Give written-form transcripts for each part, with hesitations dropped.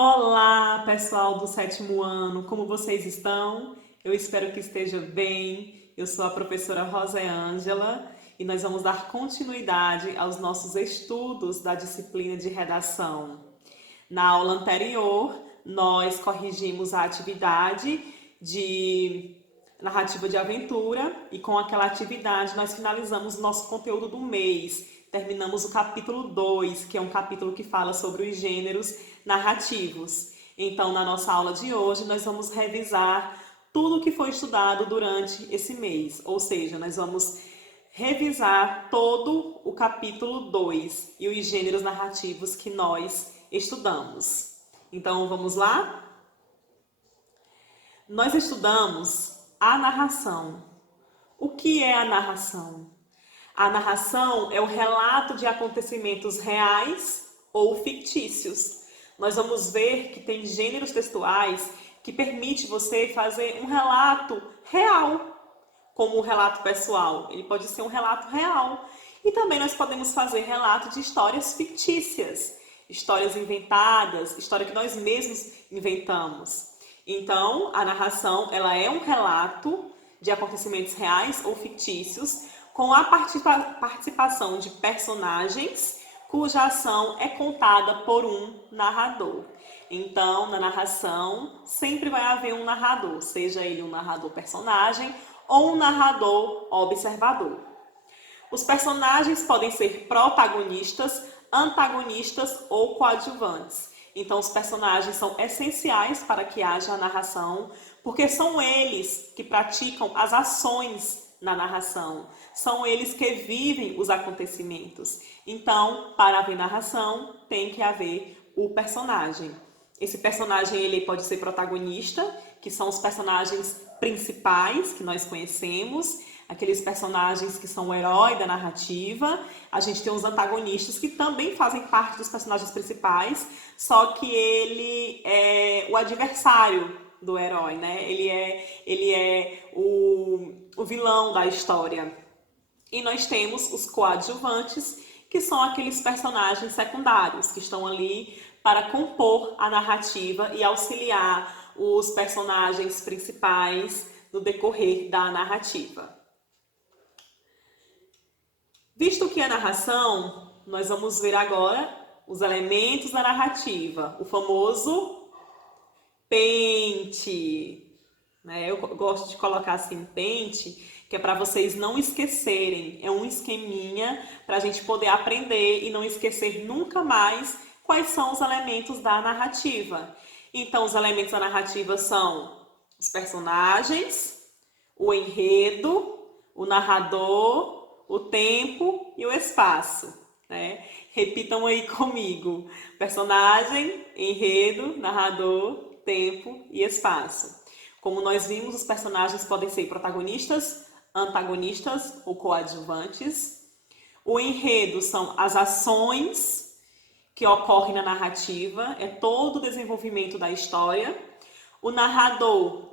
Olá, pessoal do sétimo ano, como vocês estão? Eu espero que esteja bem. Eu sou a professora Rosângela e nós vamos dar continuidade aos nossos estudos da disciplina de redação. Na aula anterior, nós corrigimos a atividade de narrativa de aventura e com aquela atividade nós finalizamos o nosso conteúdo do mês. Terminamos o capítulo 2, que é um capítulo que fala sobre os gêneros narrativos. Então, na nossa aula de hoje, nós vamos revisar tudo o que foi estudado durante esse mês, ou seja, nós vamos revisar todo o capítulo 2 e os gêneros narrativos que nós estudamos. Então, vamos lá? Nós estudamos a narração. O que é a narração? A narração é o relato de acontecimentos reais ou fictícios. Nós vamos ver que tem gêneros textuais que permite você fazer um relato real, como o relato pessoal. Ele pode ser um relato real. E também nós podemos fazer relato de histórias fictícias, histórias inventadas, história que nós mesmos inventamos. Então, a narração, ela é um relato de acontecimentos reais ou fictícios com a participação de personagens cuja ação é contada por um narrador. Então, na narração, sempre vai haver um narrador, seja ele um narrador personagem ou um narrador observador. Os personagens podem ser protagonistas, antagonistas ou coadjuvantes. Então, os personagens são essenciais para que haja a narração, porque são eles que praticam as ações na narração. São eles que vivem os acontecimentos. Então, para haver narração, tem que haver o personagem. Esse personagem ele pode ser protagonista, que são os personagens principais que nós conhecemos, aqueles personagens que são o herói da narrativa. A gente tem os antagonistas que também fazem parte dos personagens principais, só que ele é o adversário do herói, né? Ele é o vilão da história. E nós temos os coadjuvantes, que são aqueles personagens secundários que estão ali para compor a narrativa e auxiliar os personagens principais no decorrer da narrativa. Visto que a narração, nós vamos ver agora os elementos da narrativa, o famoso pente. Eu gosto de colocar assim pente, que é para vocês não esquecerem. É um esqueminha para a gente poder aprender e não esquecer nunca mais quais são os elementos da narrativa. Então, os elementos da narrativa são os personagens, o enredo, o narrador, o tempo e o espaço. Repitam aí comigo: personagem, enredo, narrador, tempo e espaço. Como nós vimos, os personagens podem ser protagonistas, antagonistas ou coadjuvantes. O enredo são as ações que ocorrem na narrativa, é todo o desenvolvimento da história. O narrador,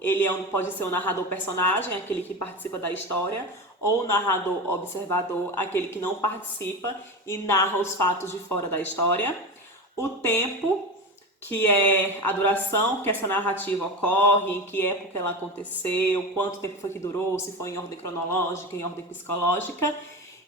pode ser o narrador personagem, aquele que participa da história, ou o narrador observador, aquele que não participa e narra os fatos de fora da história. O tempo, que é a duração que essa narrativa ocorre, em que época ela aconteceu, quanto tempo foi que durou, se foi em ordem cronológica, em ordem psicológica.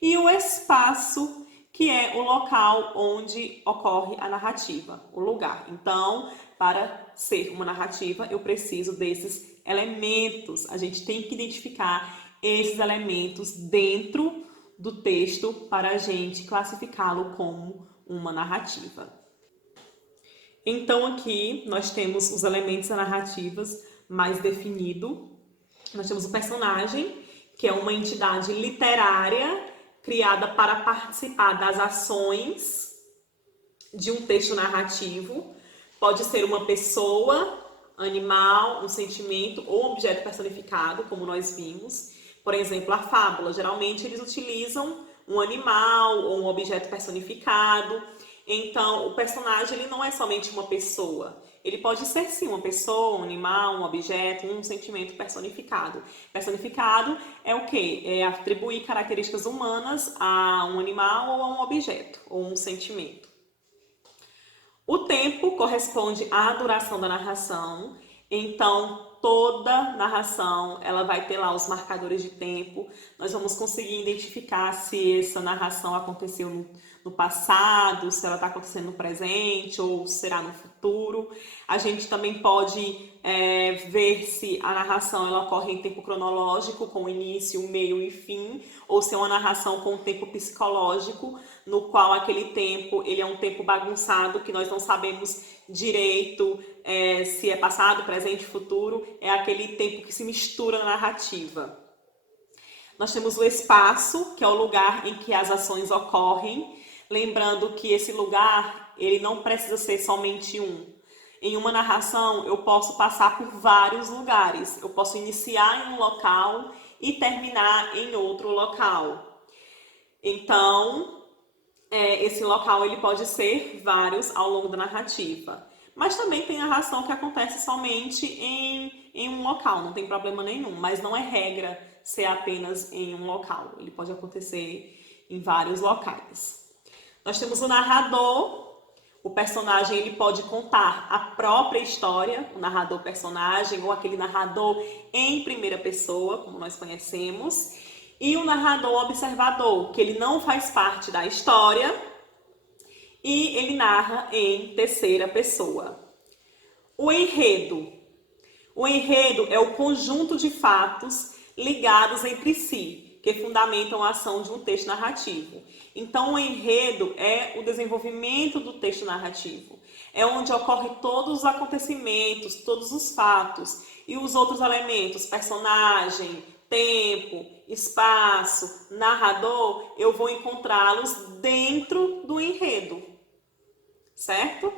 E o espaço, que é o local onde ocorre a narrativa, o lugar. Então, para ser uma narrativa, eu preciso desses elementos. A gente tem que identificar esses elementos dentro do texto para a gente classificá-lo como uma narrativa. Então, aqui nós temos os elementos da narrativas mais definido. Nós temos o personagem, que é uma entidade literária criada para participar das ações de um texto narrativo. Pode ser uma pessoa, animal, um sentimento ou um objeto personificado, como nós vimos. Por exemplo, a fábula. Geralmente eles utilizam um animal ou um objeto personificado. Então, o personagem ele não é somente uma pessoa. Ele pode ser, sim, uma pessoa, um animal, um objeto, um sentimento personificado. Personificado é o quê? É atribuir características humanas a um animal ou a um objeto, ou um sentimento. O tempo corresponde à duração da narração, então toda narração ela vai ter lá os marcadores de tempo. Nós vamos conseguir identificar se essa narração aconteceu no passado, se ela está acontecendo no presente ou será no futuro. A gente também pode ver se a narração ela ocorre em tempo cronológico, com início, meio e fim, ou se é uma narração com tempo psicológico, no qual aquele tempo ele é um tempo bagunçado, que nós não sabemos direito se é passado, presente, futuro, é aquele tempo que se mistura na narrativa. Nós temos o espaço, que é o lugar em que as ações ocorrem, lembrando que esse lugar ele não precisa ser somente um. Em uma narração, eu posso passar por vários lugares. Eu posso iniciar em um local e terminar em outro local. Então, esse local ele pode ser vários ao longo da narrativa. Mas também tem narração que acontece somente em um local, não tem problema nenhum. Mas não é regra ser apenas em um local. Ele pode acontecer em vários locais. Nós temos o narrador. O personagem ele pode contar a própria história, o narrador-personagem ou aquele narrador em primeira pessoa, como nós conhecemos. E o narrador-observador, que ele não faz parte da história e ele narra em terceira pessoa. O enredo. O enredo é o conjunto de fatos ligados entre si, que fundamentam a ação de um texto narrativo. Então, o enredo é o desenvolvimento do texto narrativo. É onde ocorrem todos os acontecimentos, todos os fatos e os outros elementos, personagem, tempo, espaço, narrador, eu vou encontrá-los dentro do enredo, certo?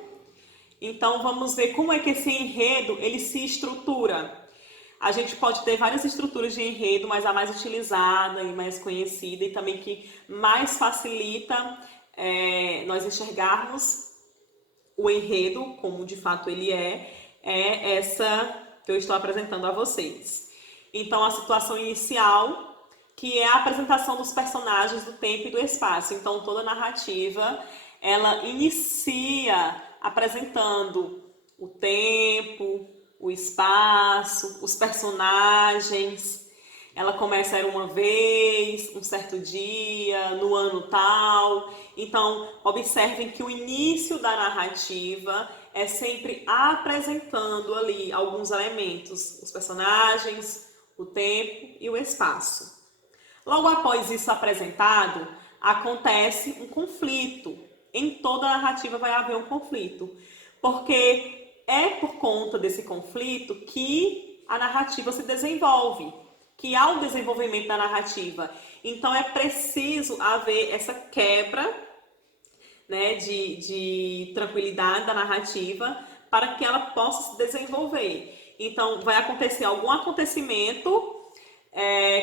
Então, vamos ver como é que esse enredo ele se estrutura. A gente pode ter várias estruturas de enredo, mas a mais utilizada e mais conhecida e também que mais facilita nós enxergarmos o enredo, como de fato ele é essa que eu estou apresentando a vocês. Então, a situação inicial, que é a apresentação dos personagens, do tempo e do espaço. Então, toda narrativa, ela inicia apresentando o tempo, o espaço, os personagens. Ela começa era uma vez, um certo dia, no ano tal. Então, observem que o início da narrativa é sempre apresentando ali alguns elementos, os personagens, o tempo e o espaço. Logo após isso apresentado, acontece um conflito. Em toda narrativa vai haver um conflito, porque é por conta desse conflito que a narrativa se desenvolve, que há um desenvolvimento da narrativa. Então, é preciso haver essa quebra, né, de tranquilidade da narrativa para que ela possa se desenvolver. Então, vai acontecer algum acontecimento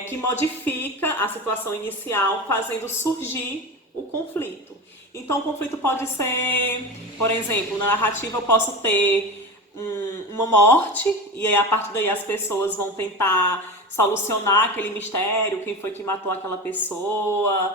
que modifica a situação inicial, fazendo surgir o conflito. Então, o conflito pode ser, por exemplo, na narrativa eu posso ter uma morte, e aí a partir daí as pessoas vão tentar solucionar aquele mistério, quem foi que matou aquela pessoa.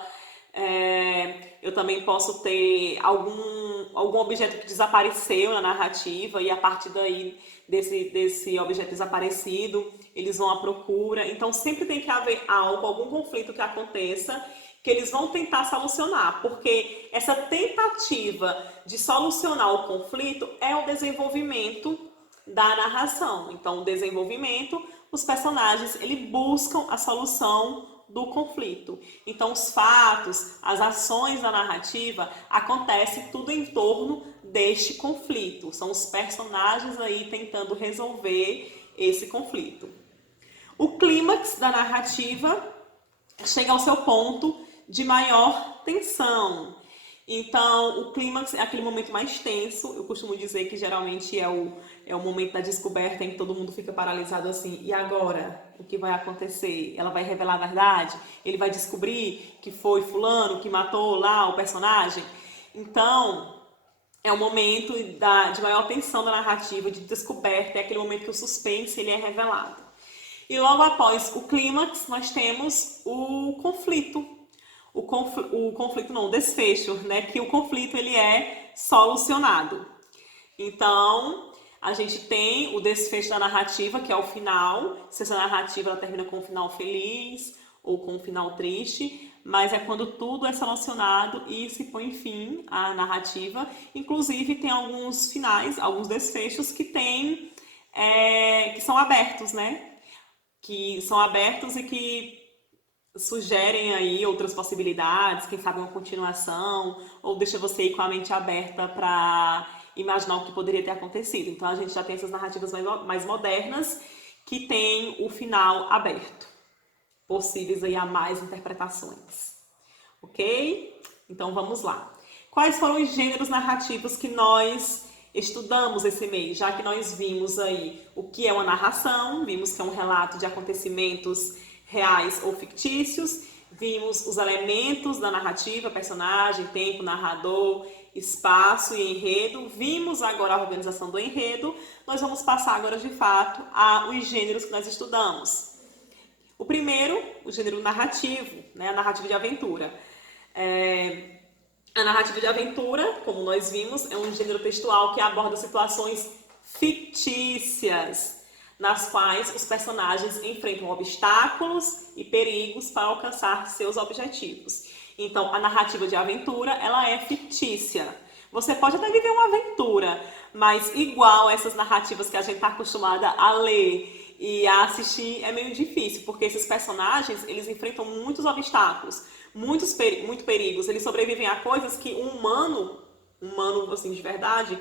Eu também posso ter algum objeto que desapareceu na narrativa, e a partir daí desse objeto desaparecido, eles vão à procura. Então, sempre tem que haver algum conflito que aconteça, que eles vão tentar solucionar, porque essa tentativa de solucionar o conflito é o desenvolvimento da narração. Então, o desenvolvimento, os personagens, eles buscam a solução do conflito. Então, os fatos, as ações da narrativa acontecem tudo em torno deste conflito. São os personagens aí tentando resolver esse conflito. O clímax da narrativa chega ao seu ponto de maior tensão. Então, o clímax é aquele momento mais tenso. Eu costumo dizer que geralmente é o momento da descoberta em que todo mundo fica paralisado assim. E agora? O que vai acontecer? Ela vai revelar a verdade? Ele vai descobrir que foi fulano que matou lá o personagem? Então, é o momento de maior tensão da narrativa, de descoberta. É aquele momento que o suspense ele é revelado. E logo após o clímax, nós temos o conflito. O desfecho, né? Que o conflito ele é solucionado. Então, a gente tem o desfecho da narrativa, que é o final. Se essa narrativa ela termina com um final feliz ou com um final triste, mas é quando tudo é solucionado e se põe fim à narrativa. Inclusive, tem alguns finais, alguns desfechos que são abertos, né? Que são abertos e que sugerem aí outras possibilidades, quem sabe uma continuação, ou deixa você ir com a mente aberta para imaginar o que poderia ter acontecido. Então a gente já tem essas narrativas mais modernas que tem o final aberto, possíveis aí a mais interpretações. Ok? Então vamos lá. Quais foram os gêneros narrativos que nós estudamos esse mês? Já que nós vimos aí o que é uma narração, vimos que é um relato de acontecimentos reais ou fictícios, vimos os elementos da narrativa, personagem, tempo, narrador, espaço e enredo, vimos agora a organização do enredo, nós vamos passar agora de fato aos gêneros que nós estudamos. O primeiro, o gênero narrativo, né, a narrativa de aventura. A narrativa de aventura, como nós vimos, é um gênero textual que aborda situações fictícias, nas quais os personagens enfrentam obstáculos e perigos para alcançar seus objetivos. Então, a narrativa de aventura, ela é fictícia. Você pode até viver uma aventura, mas igual essas narrativas que a gente está acostumada a ler e a assistir, é meio difícil, porque esses personagens, eles enfrentam muitos obstáculos, muitos perigos, eles sobrevivem a coisas que um humano assim, de verdade,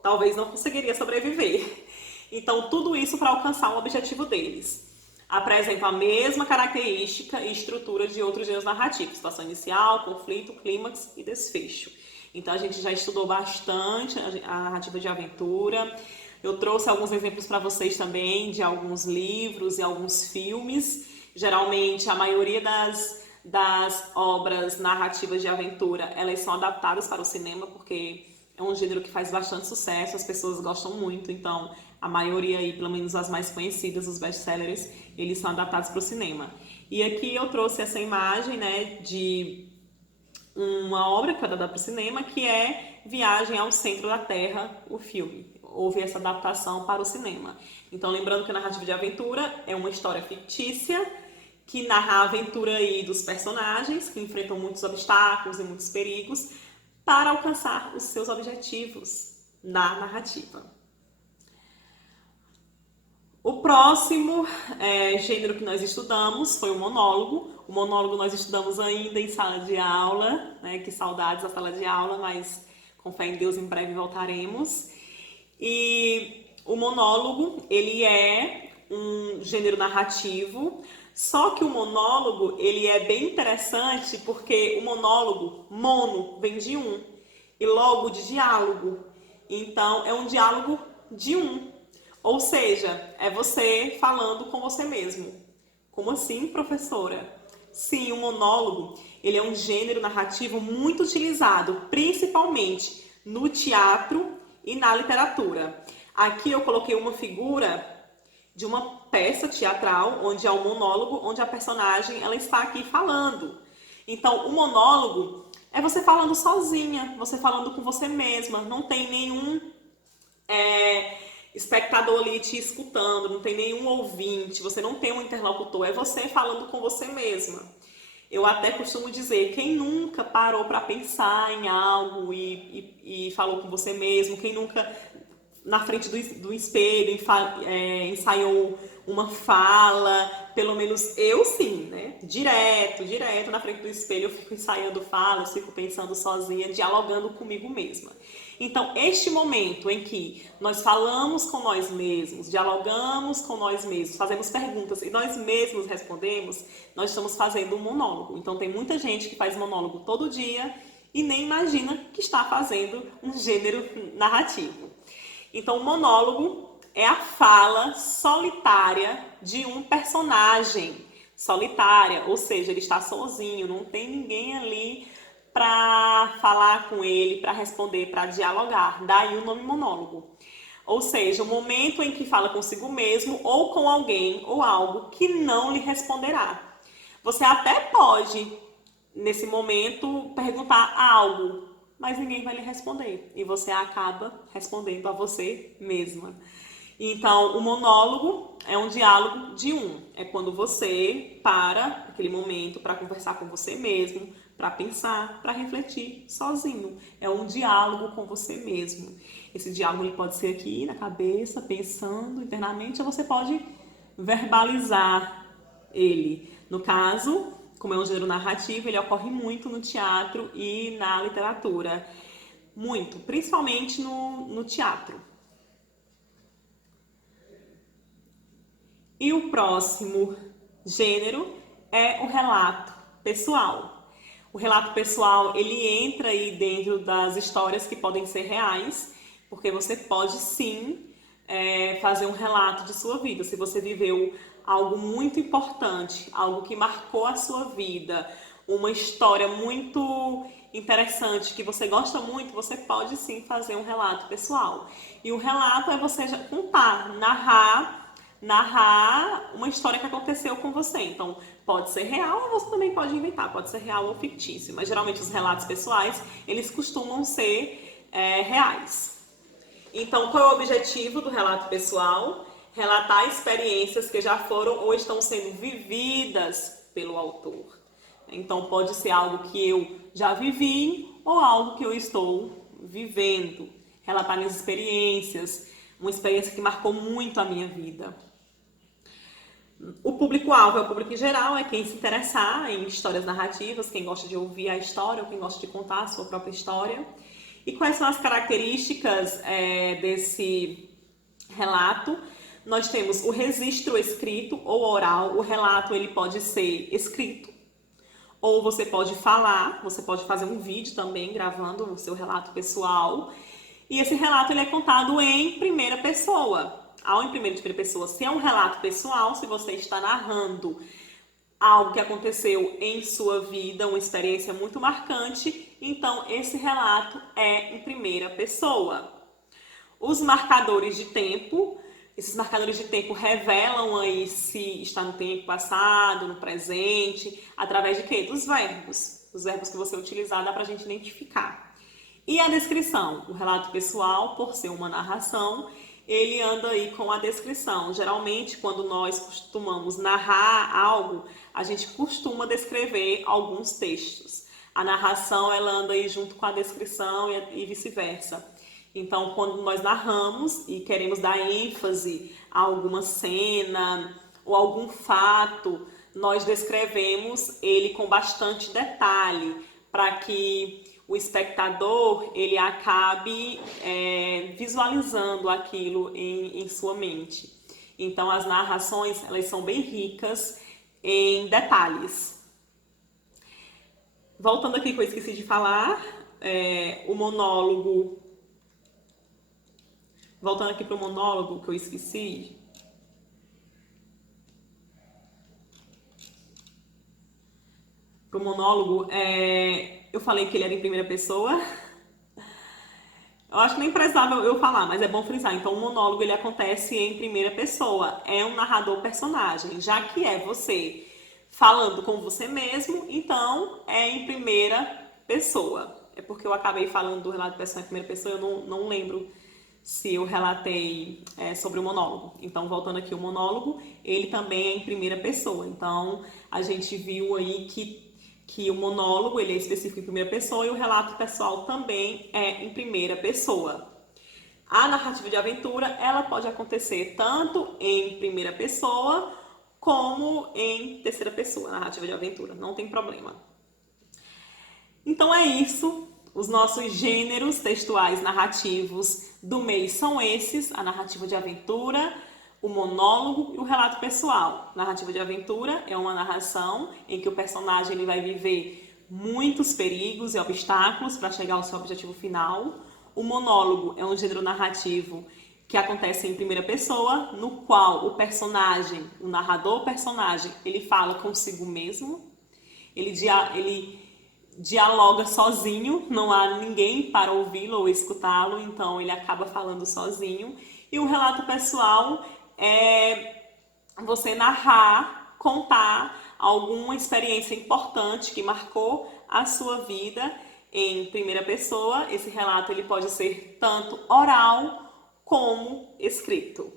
talvez não conseguiria sobreviver. Então, tudo isso para alcançar o objetivo deles. Apresentam a mesma característica e estrutura de outros gêneros narrativos: situação inicial, conflito, clímax e desfecho. Então, a gente já estudou bastante a narrativa de aventura. Eu trouxe alguns exemplos para vocês também de alguns livros e alguns filmes. Geralmente, a maioria das obras narrativas de aventura, elas são adaptadas para o cinema, porque é um gênero que faz bastante sucesso, as pessoas gostam muito, então a maioria aí, pelo menos as mais conhecidas, os best-sellers, eles são adaptados para o cinema. E aqui eu trouxe essa imagem, né, de uma obra que foi adaptada para o cinema, que é Viagem ao Centro da Terra, o filme. Houve essa adaptação para o cinema. Então, lembrando que a narrativa de aventura é uma história fictícia que narra a aventura aí dos personagens que enfrentam muitos obstáculos e muitos perigos para alcançar os seus objetivos da narrativa. O próximo gênero que nós estudamos foi o monólogo. O monólogo nós estudamos ainda em sala de aula, né? Que saudades da sala de aula, mas com fé em Deus em breve voltaremos. E o monólogo, ele é um gênero narrativo, só que o monólogo, ele é bem interessante porque o monólogo, mono, vem de um, e logo de diálogo. Então, é um diálogo de um. Ou seja, é você falando com você mesmo. Como assim, professora? Sim, o monólogo, ele é um gênero narrativo muito utilizado, principalmente no teatro e na literatura. Aqui eu coloquei uma figura de uma peça teatral, onde há um monólogo, onde a personagem ela está aqui falando. Então, o monólogo é você falando sozinha, você falando com você mesma, não tem nenhum espectador ali te escutando, não tem nenhum ouvinte, você não tem um interlocutor, é você falando com você mesma. Eu até costumo dizer, quem nunca parou para pensar em algo e falou com você mesmo, quem nunca na frente do espelho ensaiou uma fala, pelo menos eu sim, né? Direto na frente do espelho eu fico ensaiando falas, fico pensando sozinha, dialogando comigo mesma. Então, este momento em que nós falamos com nós mesmos, dialogamos com nós mesmos, fazemos perguntas e nós mesmos respondemos, nós estamos fazendo um monólogo. Então, tem muita gente que faz monólogo todo dia e nem imagina que está fazendo um gênero narrativo. Então, o monólogo é a fala solitária de um personagem. Solitária, ou seja, ele está sozinho, não tem ninguém ali para falar com ele, para responder, para dialogar. Daí o nome monólogo. Ou seja, o momento em que fala consigo mesmo ou com alguém ou algo que não lhe responderá. Você até pode, nesse momento, perguntar algo, mas ninguém vai lhe responder. E você acaba respondendo a você mesma. Então, o monólogo é um diálogo de um. É quando você para aquele momento para conversar com você mesmo, para pensar, para refletir sozinho. É um diálogo com você mesmo. Esse diálogo ele pode ser aqui na cabeça, pensando internamente, ou você pode verbalizar ele. No caso, como é um gênero narrativo, ele ocorre muito no teatro e na literatura. Muito, principalmente no teatro. E o próximo gênero é o relato pessoal. O relato pessoal, ele entra aí dentro das histórias que podem ser reais, porque você pode sim fazer um relato de sua vida. Se você viveu algo muito importante, algo que marcou a sua vida, uma história muito interessante que você gosta muito, você pode sim fazer um relato pessoal. E o relato é você contar, narrar uma história que aconteceu com você. Então, pode ser real ou você também pode inventar, pode ser real ou fictício. Mas geralmente os relatos pessoais, eles costumam ser reais. Então, qual é o objetivo do relato pessoal? Relatar experiências que já foram ou estão sendo vividas pelo autor. Então, pode ser algo que eu já vivi ou algo que eu estou vivendo. Relatar minhas experiências, uma experiência que marcou muito a minha vida. O público-alvo é o público em geral, é quem se interessar em histórias narrativas, quem gosta de ouvir a história ou quem gosta de contar a sua própria história. E quais são as características desse relato? Nós temos o registro escrito ou oral. O relato ele pode ser escrito ou você pode falar, você pode fazer um vídeo também gravando o seu relato pessoal. E esse relato ele é contado em primeira pessoa. Ao em primeira pessoa, se é um relato pessoal, se você está narrando algo que aconteceu em sua vida, uma experiência muito marcante, então esse relato é em primeira pessoa. Os marcadores de tempo, esses marcadores de tempo revelam aí se está no tempo passado, no presente, através de quê? Dos verbos. Os verbos que você utilizar dá para a gente identificar. E a descrição? O relato pessoal, por ser uma narração, ele anda aí com a descrição. Geralmente, quando nós costumamos narrar algo, a gente costuma descrever alguns textos. A narração, ela anda aí junto com a descrição e vice-versa. Então, quando nós narramos e queremos dar ênfase a alguma cena ou algum fato, nós descrevemos ele com bastante detalhe, para que o espectador ele acabe visualizando aquilo em sua mente. Então, as narrações elas são bem ricas em detalhes. Voltando aqui que eu esqueci de falar, o monólogo. Voltando aqui para o monólogo que eu esqueci. Para o monólogo, eu falei que ele era em primeira pessoa. Eu acho que nem precisava eu falar, mas é bom frisar. Então, o monólogo ele acontece em primeira pessoa. É um narrador personagem, já que é você falando com você mesmo, então é em primeira pessoa. É porque eu acabei falando do relato pessoal em primeira pessoa, eu não lembro se eu relatei sobre o monólogo. Então, voltando aqui, o monólogo, ele também é em primeira pessoa. Então, a gente viu aí que o monólogo ele é específico em primeira pessoa e o relato pessoal também é em primeira pessoa. A narrativa de aventura, ela pode acontecer tanto em primeira pessoa como em terceira pessoa, narrativa de aventura, não tem problema. Então é isso, os nossos gêneros textuais narrativos do mês são esses, a narrativa de aventura, o monólogo e o relato pessoal. Narrativa de aventura é uma narração em que o personagem ele vai viver muitos perigos e obstáculos para chegar ao seu objetivo final. O monólogo é um gênero narrativo que acontece em primeira pessoa, no qual o personagem, o narrador-personagem, ele fala consigo mesmo, ele dialoga sozinho, não há ninguém para ouvi-lo ou escutá-lo, então ele acaba falando sozinho. E o relato pessoal é você narrar, contar alguma experiência importante que marcou a sua vida em primeira pessoa. Esse relato ele pode ser tanto oral como escrito.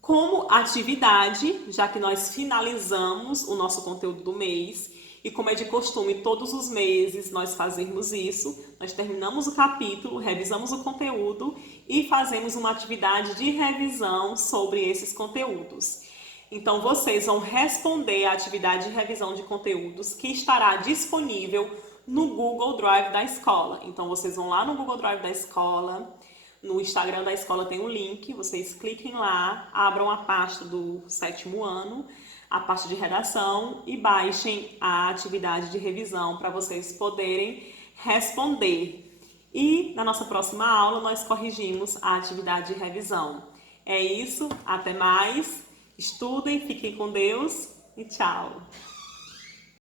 Como atividade, já que nós finalizamos o nosso conteúdo do mês, e como é de costume todos os meses nós fazermos isso, nós terminamos o capítulo, revisamos o conteúdo e fazemos uma atividade de revisão sobre esses conteúdos. Então vocês vão responder a atividade de revisão de conteúdos que estará disponível no Google Drive da escola. Então vocês vão lá no Google Drive da escola, no Instagram da escola tem um link, vocês cliquem lá, abram a pasta do 7º ano, a pasta de redação e baixem a atividade de revisão para vocês poderem responder. E na nossa próxima aula nós corrigimos a atividade de revisão. É isso, até mais, estudem, fiquem com Deus e tchau!